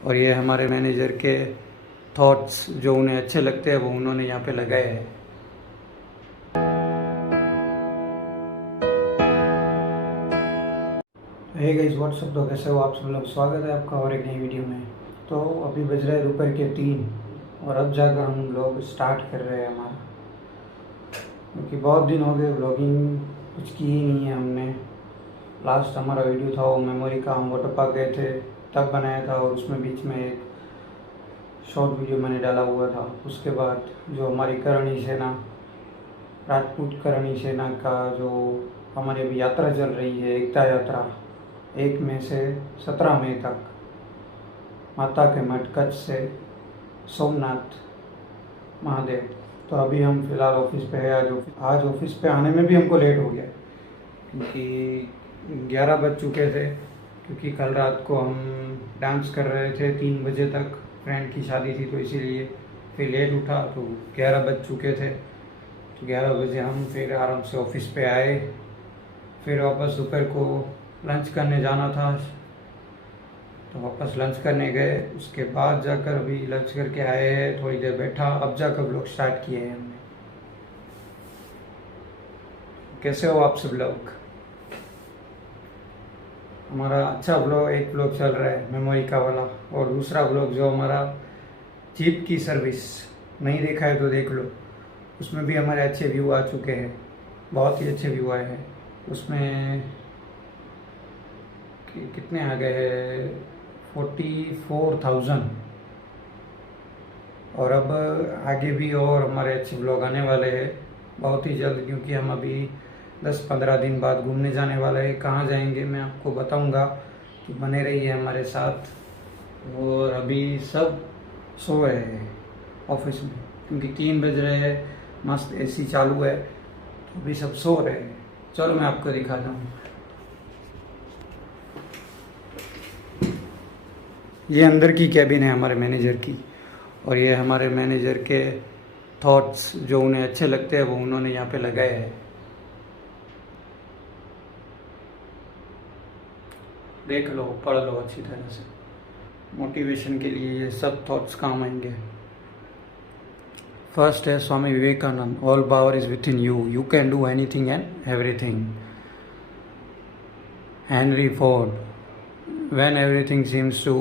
और ये हमारे मैनेजर के थॉट्स जो उन्हें अच्छे लगते हैं वो उन्होंने यहाँ पे लगाए हैं। हे गाइस व्हाट्सअप, तो कैसे हो आप सब लोग। स्वागत है आपका और एक नई वीडियो में। तो अभी बज रहे हैं दोपहर के 3 और अब जाकर हम लोग स्टार्ट कर रहे हैं हमारा, क्योंकि बहुत दिन हो गए व्लॉगिंग कुछ की ही नहीं है हमने। लास्ट हमारा वीडियो था वो मेमोरी का, हम वाटर पार्क गए थे तब बनाया था, और उसमें बीच में एक शॉर्ट वीडियो मैंने डाला हुआ था। उसके बाद जो हमारी करणी सेना, राजपूत करणी सेना का जो हमारी अभी यात्रा चल रही है, एकता यात्रा, 1 मई से 17 मई तक, माता के मठ कच्छ से सोमनाथ महादेव। तो अभी हम फिलहाल ऑफिस पे है। आज ऑफिस पे आने में भी हमको लेट हो गया, क्योंकि 11 बज चुके थे, क्योंकि कल रात को हम डांस कर रहे थे 3 बजे तक। फ्रेंड की शादी थी तो इसीलिए फिर लेट उठा, तो 11 बज चुके थे। तो 11 बजे हम फिर आराम से ऑफिस पे आए। फिर वापस दोपहर को लंच करने जाना था, तो वापस लंच करने गए। उसके बाद जाकर अभी लंच करके आए हैं, थोड़ी देर बैठा, अब जाकर व्लॉग स्टार्ट किए हैं हमने। कैसे हो आप सब लोग। हमारा अच्छा व्लॉग, एक व्लॉग चल रहा है मेमोरी का वाला, और दूसरा व्लॉग जो हमारा जीप की सर्विस, नहीं देखा है तो देख लो। उसमें भी हमारे अच्छे व्यू आ चुके हैं, बहुत ही अच्छे व्यू आए हैं। उसमें कितने आ गए हैं, 44,000। और अब आगे भी और हमारे अच्छे ब्लॉग आने वाले हैं बहुत ही जल्द, क्योंकि हम अभी 10-15 दिन बाद घूमने जाने वाले हैं। कहाँ जाएंगे मैं आपको बताऊंगा, तो बने रहिए हमारे साथ। और अभी सब सो रहे हैं ऑफिस में, क्योंकि 3 बज रहे हैं, मस्त एसी चालू है, तो अभी सब सो रहे हैं। चलो मैं आपको दिखाता हूँ। ये अंदर की कैबिन है हमारे मैनेजर की, और ये हमारे मैनेजर के थॉट्स जो उन्हें अच्छे लगते हैं वो उन्होंने यहाँ पे लगाए हैं। देख लो, पढ़ लो अच्छी तरह से, मोटिवेशन के लिए ये सब थॉट्स काम आएंगे। फर्स्ट है Swami Vivekanand, all power is within you, you can do anything and everything. Henry Ford, when everything seems to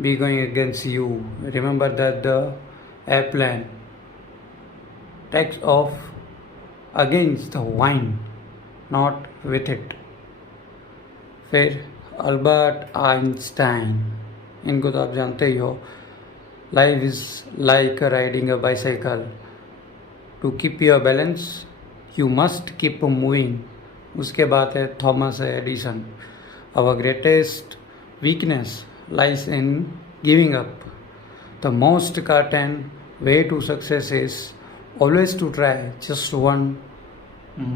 be going against you, remember that the airplane takes off against the wind, not with it. फिर Albert Einstein, इनको तो आप जानते ही हो। Life is like riding a bicycle, to keep your balance you must keep moving. उसके बाद है Thomas Edison, our greatest weakness lies in giving up. The most important way to success is always to try just one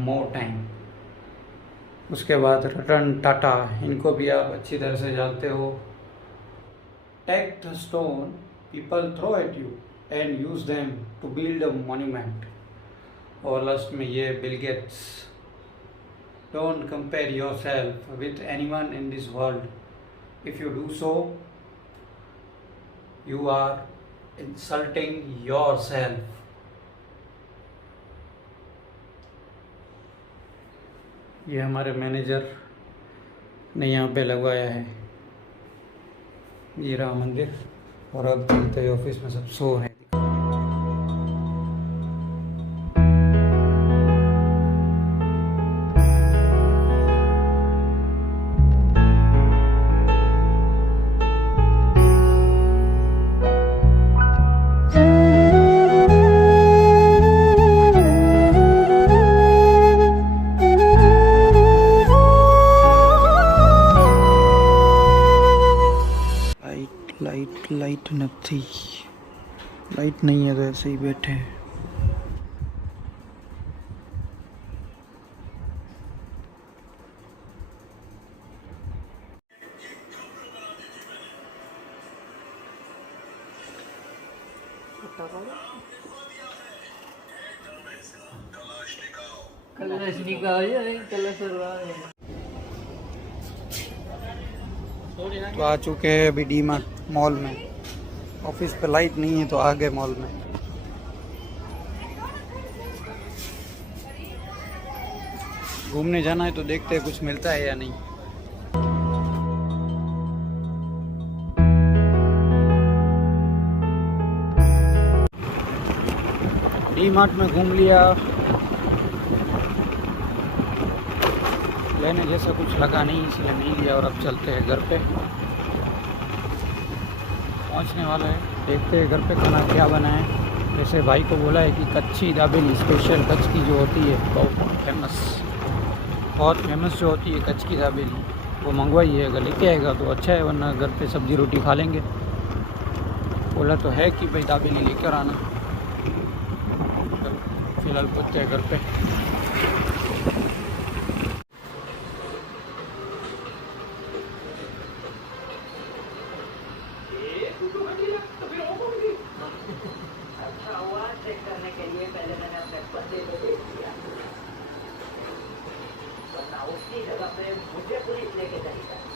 more time. उसके बाद रतन टाटा, इनको भी आप अच्छी तरह से जानते हो। Take the stone people throw at you and use them to build a monument. और लास्ट में ये Bill Gates, don't compare yourself with anyone in this world. If you do so, you are insulting yourself. ये हमारे manager ने यहाँ पे लगवाया है, ये रहा मंदिर। और अब चलते हैं ऑफिस में, सब सो है। लाइट नहीं, लाइट नहीं है तो ऐसे ही बैठे हैं। कलश निकाल, कलश तो आ चुके हैं अभी डी मार्ट। मॉल में। ऑफिस पे लाइट नहीं है तो आ गए मॉल में। घूमने जाना है तो देखते हैं कुछ मिलता है या नहीं। डी मार्ट में घूम लिया, लेने जैसा कुछ लगा नहीं इसलिए नहीं लिया और अब चलते हैं घर पे। पहुंचने वाला है, देखते हैं घर पे खाना क्या बना है। वैसे भाई को बोला है कि कच्ची दाबेली स्पेशल कच्छ की जो होती है बहुत फेमस जो होती है कच्छ की दाबेली वो मंगवाई है। अगर लेके आएगा तो अच्छा है, वरना घर पे सब्जी रोटी खा लेंगे। बोला तो है कि भाई दाबेली लेकर आना। फिलहाल पहुंचते हैं घर पे। अच्छा हुआ चेक करने के लिए पहले मैंने अपने बंदे को देख दिया, वरना उसकी जगह पे मुझे पुलिस लेके चली जाती।